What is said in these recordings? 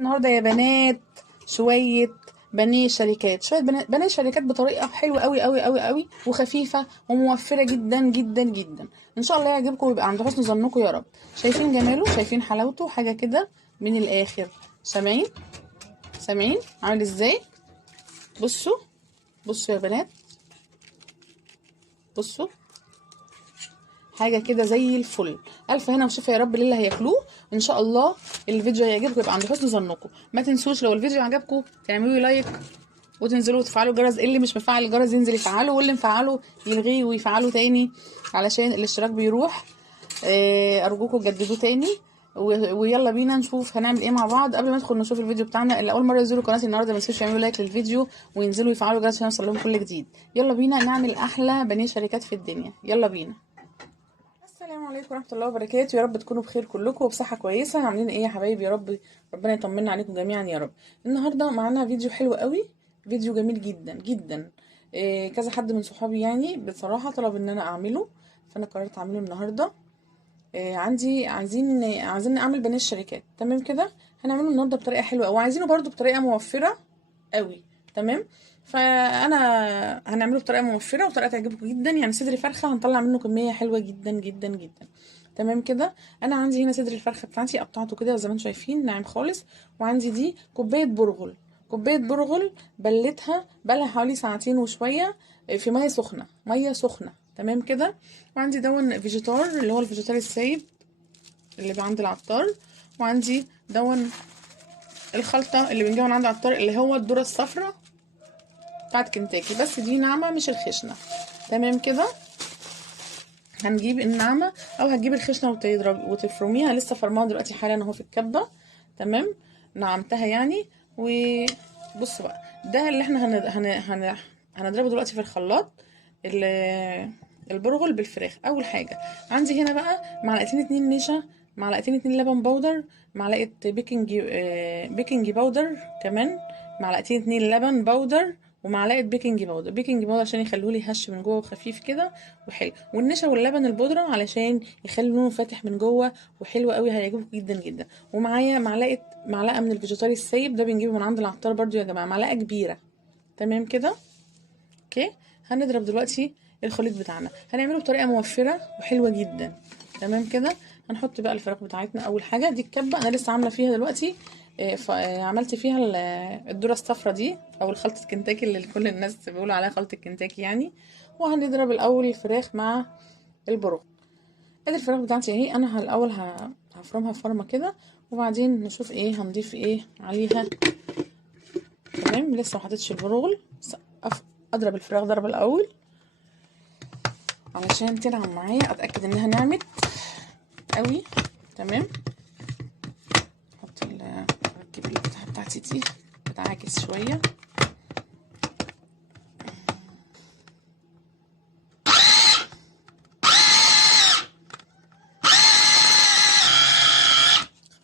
النهارده يا بنات شويه بانيه شركات، شويه بانيه شركات بطريقه حلوه قوي قوي قوي قوي وخفيفه وموفره جدا جدا جدا. ان شاء الله يعجبكم ويبقى عند حسن ظنكم يا رب. شايفين جماله، شايفين حلاوته، حاجه كده من الاخر. سامعين؟ سامعين عامل ازاي؟ بصوا، بصوا يا بنات، بصوا، حاجه كده زي الفل. الف هنا وشفا يا رب للي هياكلوه. ان شاء الله الفيديو هيعجبكم ويبقى عند حسن ظنكم. ما تنسوش لو الفيديو عجبكم تعملوا لي لايك وتنزلوا وتفعلوا الجرس. اللي مش مفعل الجرس ينزل يفعله، واللي مفعله يلغيه ويفعله تاني علشان الاشتراك بيروح. ارجوكم جددوه تاني. ويلا بينا نشوف هنعمل ايه مع بعض. قبل ما ندخل نشوف الفيديو بتاعنا، اللي اول مره يزوروا قناتي النهارده ما تنسوش يعملوا لايك للفيديو وينزلوا يفعلوا الجرس عشان يوصل لهم كل جديد. يلا بينا نعمل احلى بانيه شركات في الدنيا. يلا بينا. السلام عليكم ورحمه الله وبركاته. يا رب تكونوا بخير كلكم وبصحه كويسه. عاملين ايه يا حبايبي؟ يا رب ربنا يطمنا عليكم جميعا يا رب. النهارده معانا فيديو حلو قوي، فيديو جميل جدا جدا. كذا حد من صحابي يعني بصراحه طلب ان انا اعمله، فانا قررت اعمله النهارده. عايزين نعمل بانيه الشركات. تمام كده. هنعمله النهارده بطريقه حلوه وعايزينه برده بطريقه موفره قوي. تمام. فانا هنعمله بطريقه موفره وطريقه تعجبكم جدا. يعني صدر فرخه هنطلع منه كميه حلوه جدا جدا جدا. تمام كده. انا عندي هنا صدر الفرخه بتاعتي قطعته كده زي ما انتم شايفين ناعم خالص. وعندي دي كوبايه برغل، كوبايه برغل بلتها بقالها حوالي ساعتين وشويه في ميه سخنه، ميه سخنه. تمام كده. وعندي دون فيجيتار اللي هو الفيجيتار السايب اللي بقى عند العطار. وعندي دون الخلطه اللي بنجيبها من عند العطار اللي هو الذره الصفراء بتاعت كنتاكي، بس دي ناعمه مش الخشنه. تمام كده. هنجيب الناعمه او هتجيب الخشنه وتفرميها. لسه فرماها دلوقتي حالا اهو في الكبه. تمام. نعمتها يعني. وبص بقى، ده اللي احنا هنضربه دلوقتي في الخلاط. البرغل بالفراخ. اول حاجه عندي هنا بقى معلقتين 2 نشا، معلقتين 2 لبن بودر، معلقه بيكنج باودر كمان، معلقتين 2 لبن بودر، ومعلقه بيكنج باودر. بيكنج باودر عشان يخلوه لي هش من جوه وخفيف كده وحلو، والنشا واللبن البودره علشان يخلي لونه فاتح من جوه وحلو قوي. هيعجبكم جدا جدا. ومعايا معلقه من الفيجيتاري السايب، ده بنجيبه من عند العطار برضو يا جماعه، معلقه كبيره. تمام كده. اوكي. هنضرب دلوقتي الخليط بتاعنا، هنعمله بطريقه موفره وحلوه جدا. تمام كده. هنحط بقى الفراخ بتاعتنا. اول حاجه دي الكبه انا لسه عامله فيها دلوقتي. عملت فيها الذره الصفرا دي او الخلطه كنتاكي اللي كل الناس بيقولوا عليها خلطه كنتاكي يعني. وهنضرب الاول الفراخ مع البرغل. ادي الفراخ بتاعتي اهي. انا الاول هفرمها فرمه كده وبعدين نشوف ايه هنضيف ايه عليها. تمام. لسه ما حطيتش البرغل. اضرب الفراخ ضرب الاول علشان تنعم معايا، اتاكد انها نعمت قوي. تمام. احط اركب البتاعه بتاعتي دي بتعاكس شويه.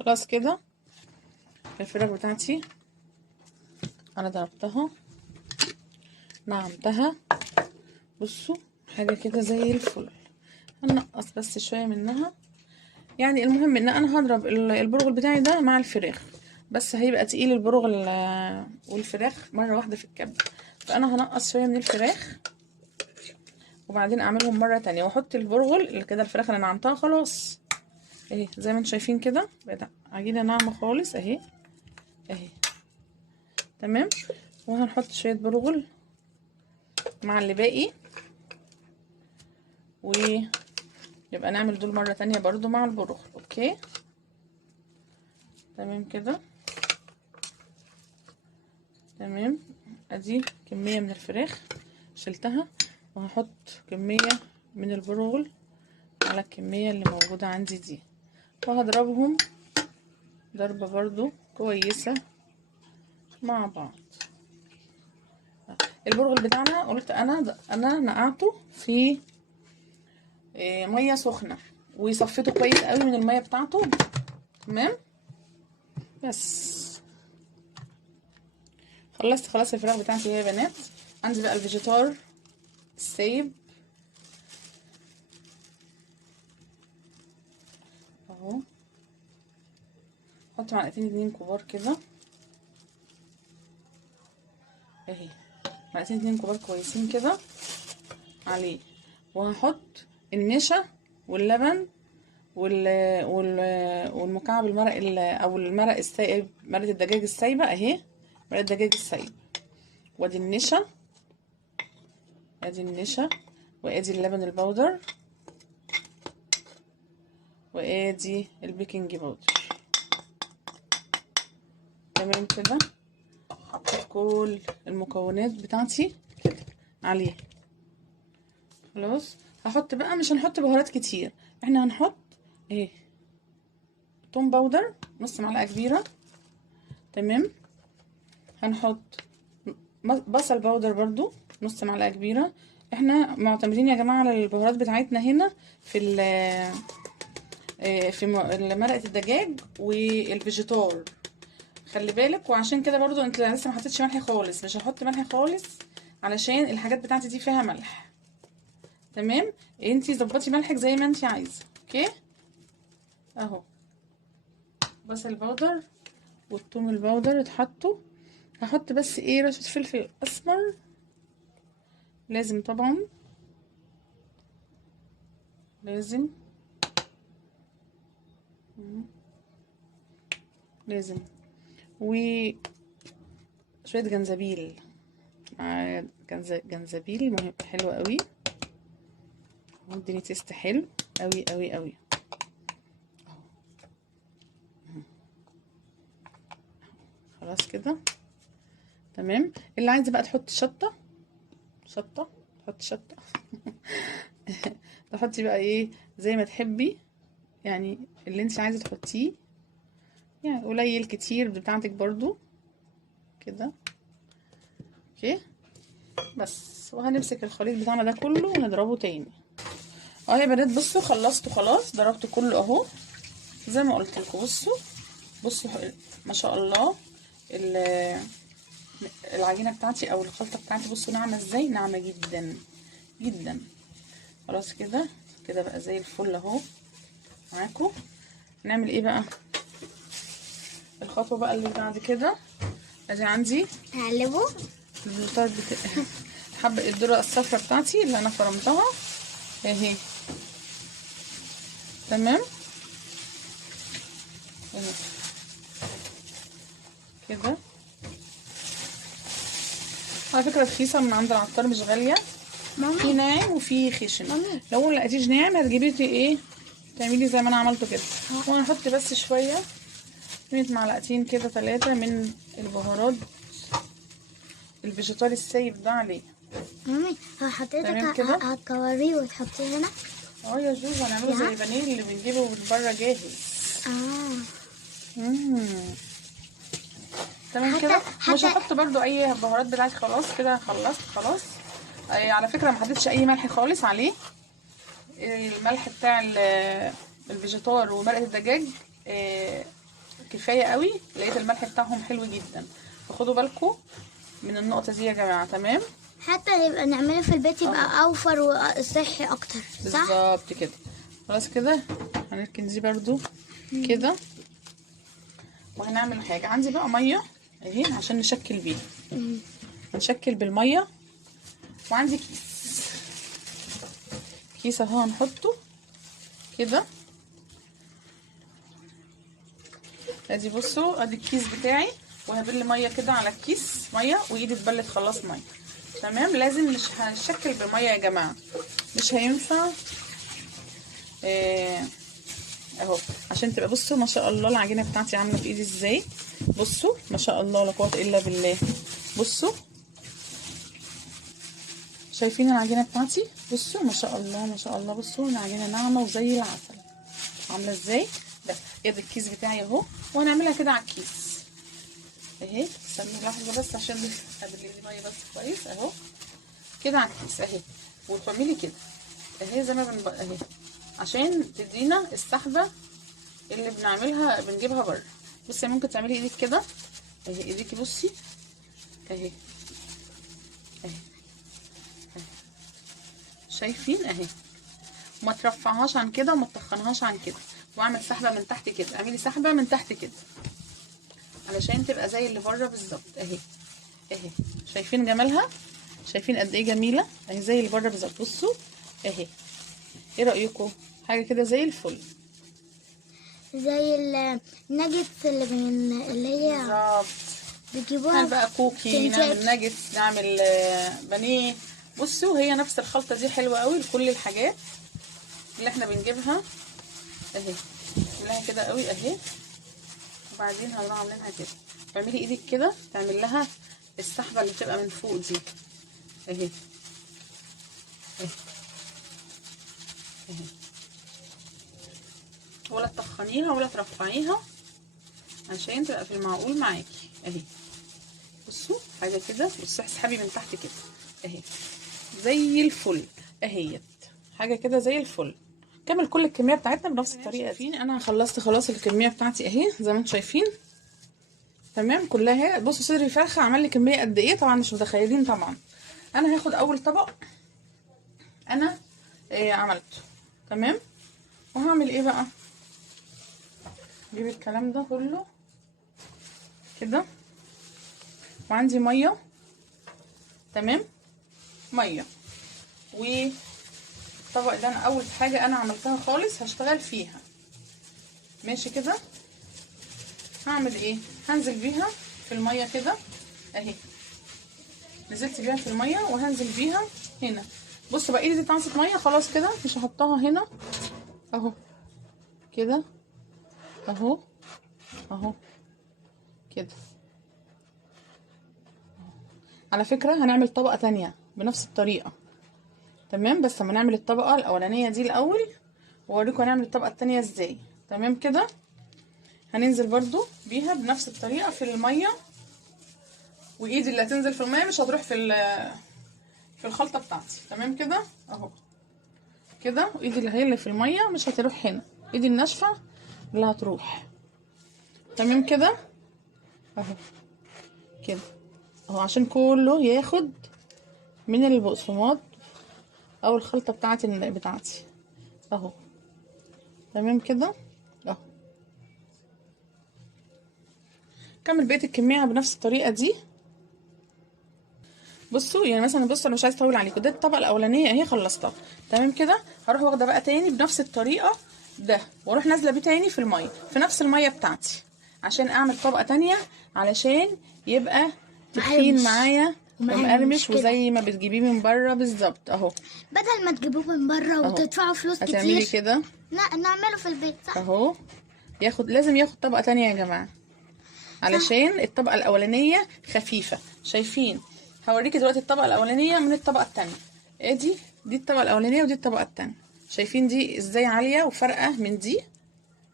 خلاص كده الفراخ بتاعتي انا ضربتها نعمتها. بصوا حاجه كده زي الفل. هنقص بس شويه منها. يعني المهم ان انا هضرب البرغل بتاعي ده مع الفراخ، بس هيبقى تقيل البرغل والفراخ مره واحده في الكبه. فانا هنقص شويه من الفراخ وبعدين اعملهم مره تانية واحط البرغل اللي كده. الفراخ اللي نعمتها خلاص اهي زي ما انتم شايفين كده بقت عجينه ناعمه خالص اهي اهي. تمام. وهنحط شويه برغل مع اللي باقي ويبقى نعمل دول مره تانية برضو مع البرغل. اوكي. تمام كده. تمام. ادي كميه من الفراخ شلتها وهحط كميه من البرغل على الكميه اللي موجوده عندي دي وهضربهم ضربه برضو كويسه مع بعض. البرغل بتاعنا قلت انا نقعته في ميه سخنه وصفيته كويس قوي من الميه بتاعته. تمام. بس خلصت خلاص الفراخ بتاعتي يا بنات. عندي بقى الفيجيتار السايب اهو. هحط معلقتين 2 كبار كده اهي، معلقتين 2 كبار كويسين كده عليه. وهحط النشا واللبن والمكعب المرق او المرق السائب، مرقه الدجاج السايبه اهي، مرقه الدجاج السايب. وادي النشا، ادي النشا، وادي اللبن البودر، وادي البيكنج باودر. تمام كده. حطيت كل المكونات بتاعتي كده عليه. خلاص هحط بقى، مش هنحط بهارات كتير، احنا هنحط ايه، توم باودر نص معلقه كبيره. تمام. هنحط بصل باودر برضو نص معلقه كبيره. احنا معتمدين يا جماعه على البهارات بتاعتنا هنا في في مرقه الدجاج والفيجيتار، خلي بالك. وعشان كده برضو انت لسه ما حطيتش ملح خالص، مش هحط ملح خالص علشان الحاجات بتاعتي دي فيها ملح. تمام. انتي ظبطي ملحك زي ما انتي عايزه. اوكي اهو، بصل البودر والثوم البودر اتحطوا. هحط بس ايه، رشه فلفل اسمر لازم طبعا، لازم لازم. وشويه جنزبيل، جنزبيل مهم، حلو قوي، مديني تيست حلو قوي قوي قوي. خلاص كده تمام. اللي عايزه بقى تحط شطه، تحط شطه تحطي بقى ايه زي ما تحبي، يعني اللي انت عايزه تحطيه، يعني قليل كتير بتاعتك برضو كده. اوكي بس. وهنمسك الخليط بتاعنا ده كله ونضربه تاني. اهو يا بنات بصوا، خلصته خلاص، ضربته كله اهو زي ما قلت لكم. بصوا ما شاء الله العجينه بتاعتي او الخلطه بتاعتي، بصوا ناعمه ازاي، ناعمه جدا جدا. خلاص كده كده بقى زي الفل اهو معاكم. نعمل ايه بقى الخطوه بقى اللي بعد كده؟ ادي عندي هقلبه الفيجيتار حبه الذره الصفرا بتاعتي اللي انا فرمتها اهي. تمام اهي كده. على فكره رخيصه من عند العطار، مش غاليه. في ناعم وفي خشن. لو ما لقيتيش ناعم هتجيبي ايه، تعملي زي ما انا عملته كده. وانا هحط بس شويه، معلقتين كده 3 من البهارات الفيجيتار السايب ده عليه. مامي حطيتك هتكوريه وتحطيه هنا. يا جوز هنعمله زي بانيه اللي بنجيبه من بره جاهز. تمام كده. مش هحط برضو اي بهارات بتاعتي. خلاص كده خلصت خلاص. على فكره ما حطيتش اي ملح خالص عليه. الملح بتاع الفيجيتار ومرقه الدجاج كفايه قوي. لقيت الملح بتاعهم حلو جدا، فخدوا بالكم من النقطه دي يا جماعه. تمام. حتى يبقى نعمله في البيت يبقى اوفر وصحي اكتر، صح؟ بالظبط كده. خلاص كده هنركن دي برضو كده. وهنعمل حاجه، عندي بقى ميه اهي عشان نشكل بيها. هنشكل بالميه. وعندي كيس اهو هنحطه كده. ادي بصوا، ادي الكيس بتاعي، وهبل ميه كده على الكيس ميه، وايدي اتبلت خلاص ميه. تمام. لازم مش هنشكل بميه يا جماعه، مش هينفع اهو عشان تبقى. بصوا ما شاء الله العجينه بتاعتي عامله في ايدي ازاي. بصوا ما شاء الله لا قوه الا بالله. بصوا شايفين العجينه بتاعتي؟ بصوا ما شاء الله ما شاء الله. بصوا العجينه ناعمه وزي العسل عامله ازاي. ده يد الكيس بتاعي اهو. وهنعملها كده على الكيس اهي. استنوا لحظه بس عشان ابلي الميه بس كويس اهو كده على الكيس اهي. وتعملي كده اهي زي ما اهي، عشان تدينا السحبه اللي بنعملها بنجيبها بره. بصي ممكن تعملي ايديك كده اهي، ايديكي بصي اهي اهي، شايفين اهي. وما ترفعهاش عن كده وما تتخنهاش عن كده. واعمل سحبه من تحت كده، اعملي سحبه من تحت كده علشان تبقى زي اللي بره بالظبط. اهي اهي، شايفين جمالها؟ شايفين قد ايه جميله؟ اهي زي اللي بره بالظبط. بصوا اهي، ايه رايكم؟ حاجه كده زي الفل، زي الناجتس اللي هي بالظبط. بيجيبوها نعمل بقى كوكي، نعمل كنتاكي. ناجتس، نعمل بانيه. بصوا هي نفس الخلطه دي حلوه قوي لكل الحاجات اللي احنا بنجيبها. اهي نعملها كده قوي اهي، وبعدين هنروح عاملينها كده. تعملي ايدك كده، تعمل لها السحبه اللي بتبقى من فوق دي اهي اهي اهي، ولا تطخنيها ولا ترفعيها عشان تبقى في المعقول معاكي اهي. بصوا حاجه كده، بصوا اسحبي من تحت كده اهي زي الفل اهيت، حاجه كده زي الفل. كمل كل الكميه بتاعتنا بنفس الطريقه. شايفين انا خلصت خلاص الكميه بتاعتي اهي زي ما انتم شايفين، تمام كلها. بصوا صدر الفرخه عمل لي كميه قد ايه، طبعا مش متخيلين. طبعا انا هاخد اول طبق انا عملته، تمام. وهعمل ايه بقى؟ اجيب الكلام ده كله كده، وعندي ميه، تمام، ميه. والطبق ده انا اول حاجه انا عملتها خالص هشتغل فيها، ماشي كده. هعمل ايه؟ هنزل بيها في الميه كده اهي، نزلت بيها في الميه وهنزل بيها هنا. بصوا بقى ايدي دي طعمت ميه خلاص كده، مش هحطها هنا اهو كده اهو اهو كده. على فكره هنعمل طبقه تانية بنفس الطريقه، تمام، بس لما نعمل الطبقه الاولانيه دي الاول واوريكم هنعمل الطبقه التانية ازاي، تمام كده. هننزل برضو بيها بنفس الطريقه في الميه، وايدي اللي هتنزل في الميه مش هتروح في الخلطه بتاعتي، تمام كده اهو كده. وايدي اللي هي اللي في الميه مش هتروح هنا، ايدي الناشفه اللي هتروح، تمام كده اهو كده اهو، عشان كله ياخد من البقسماط او الخلطه بتاعتي اهو، تمام كده اهو. كمل بقيه الكميه بنفس الطريقه دي. بصوا يعني مثلا، بصوا انا مش عايزه اطول عليكم، ده الطبقه الاولانيه اهي خلصتها، تمام كده. هروح واخده بقى تاني بنفس الطريقه ده، واروح نازله بيه تاني في الميه، في نفس الميه بتاعتي، عشان اعمل طبقه تانية، علشان يبقى تخين معايا ومقرمش وزي ما بتجيبيه من بره بالظبط اهو. بدل ما تجيبوه من بره وتدفعوا فلوس كتير، هتعملي كده نعمله في البيت صح اهو. لازم ياخد طبقه تانية يا جماعه، علشان الطبقه الاولانيه خفيفه. شايفين؟ هوريكي دلوقتي الطبقه الاولانيه من الطبقه التانية. ادي دي الطبقه الاولانيه ودي الطبقه التانية، شايفين دي ازاي عاليه وفارقه من دي؟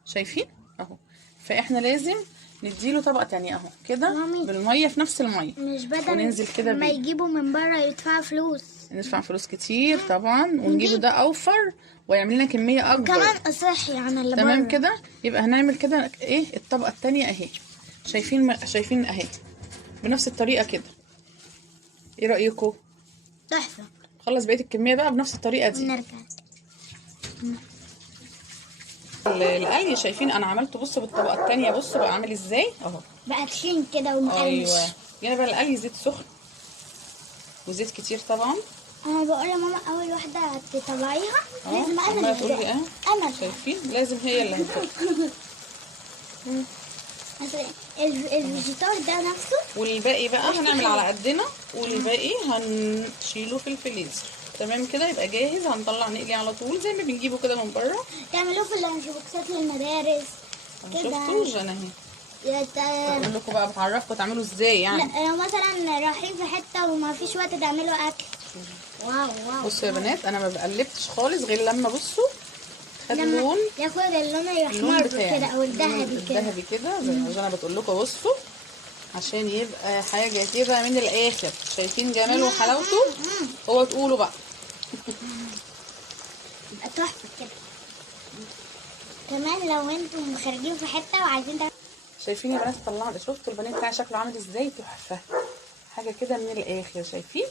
شايفين اهو. فاحنا لازم نديله طبقه تانية اهو كده بالميه في نفس الميه، مش بدل وننزل كده ما يجيبوا من بره يدفعوا فلوس، ندفع فلوس كتير طبعا، ونجيبه ده اوفر ويعمل لنا كميه اكبر وكمان صحي عن اللي بره، تمام كده. يبقى هنعمل كده ايه الطبقه التانية اهي، شايفين اهي بنفس الطريقه كده. ايه رايكم؟ تحفه. خلص بقيه الكميه بقى بنفس الطريقه دي. ونرجع القلي شايفين انا عملته، بصوا بالطبقه التانية، بصوا بقى عامل ازاي اهو، بقى تخين كده ومقرمش. ايوه يعني بقى القلي زيت سخن وزيت كتير طبعا. انا بقول يا ماما اول واحده تطلعيها لازم انا اللي تقولي ايه؟ انا شايفين؟ لازم هي اللي هتدخل. الفيجيتار ده نفسه، والباقي بقى هنعمل على قدنا، والباقي هنشيله في الفريزر، تمام كده. يبقى جاهز، هنطلع نقلي على طول زي ما بنجيبه كده من بره. تعملوه في اللانش بوكسات للمدارس كده. شفتوش انا اهي بقول لكم بقى، بعرفكم تعملوا ازاي يعني. لا لو مثلا رايحين في حته وما فيش وقت تعملوا اكل. واو بصوا يا بنات، انا ما بقلبتش خالص غير لما بصوا خد لون، ياخد اللون الاحمر كده او الذهبي كده، الذهبي كده زي ما انا بتقول لكم. بصوا عشان يبقى حاجه كده من الاخر. شايفين جماله وحلاوته؟ هو تقولوا بقى يبقى تحفه كده. كمان لو انتم خارجين في حته وعايزين شايفين يا بنات؟ طلعت، شفتوا البانيه بتاعي شكله عامل ازاي؟ تحفه، حاجه كده من الاخر. شايفين؟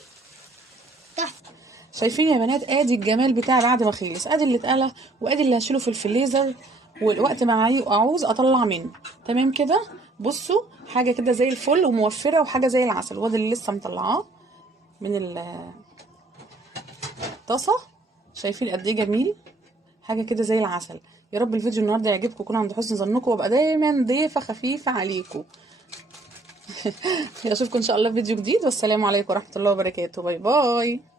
تحفه. شايفين يا بنات؟ ادي الجمال بتاعي بعد ما خلص، ادي اللي اتقلى وادي اللي هشيله في الفريزر، والوقت ما اعوز اطلع منه، تمام كده. بصوا حاجه كده زي الفل وموفره وحاجه زي العسل. وده اللي لسه مطلعاه من الطاسه، شايفين قد ايه جميل، حاجه كده زي العسل. يا رب الفيديو النهارده يعجبكم، يكون عند حسن ظنكم، وابقى دايما ضيفه خفيفه عليكم. اشوفكم ان شاء الله في فيديو جديد، والسلام عليكم ورحمه الله وبركاته. باي باي.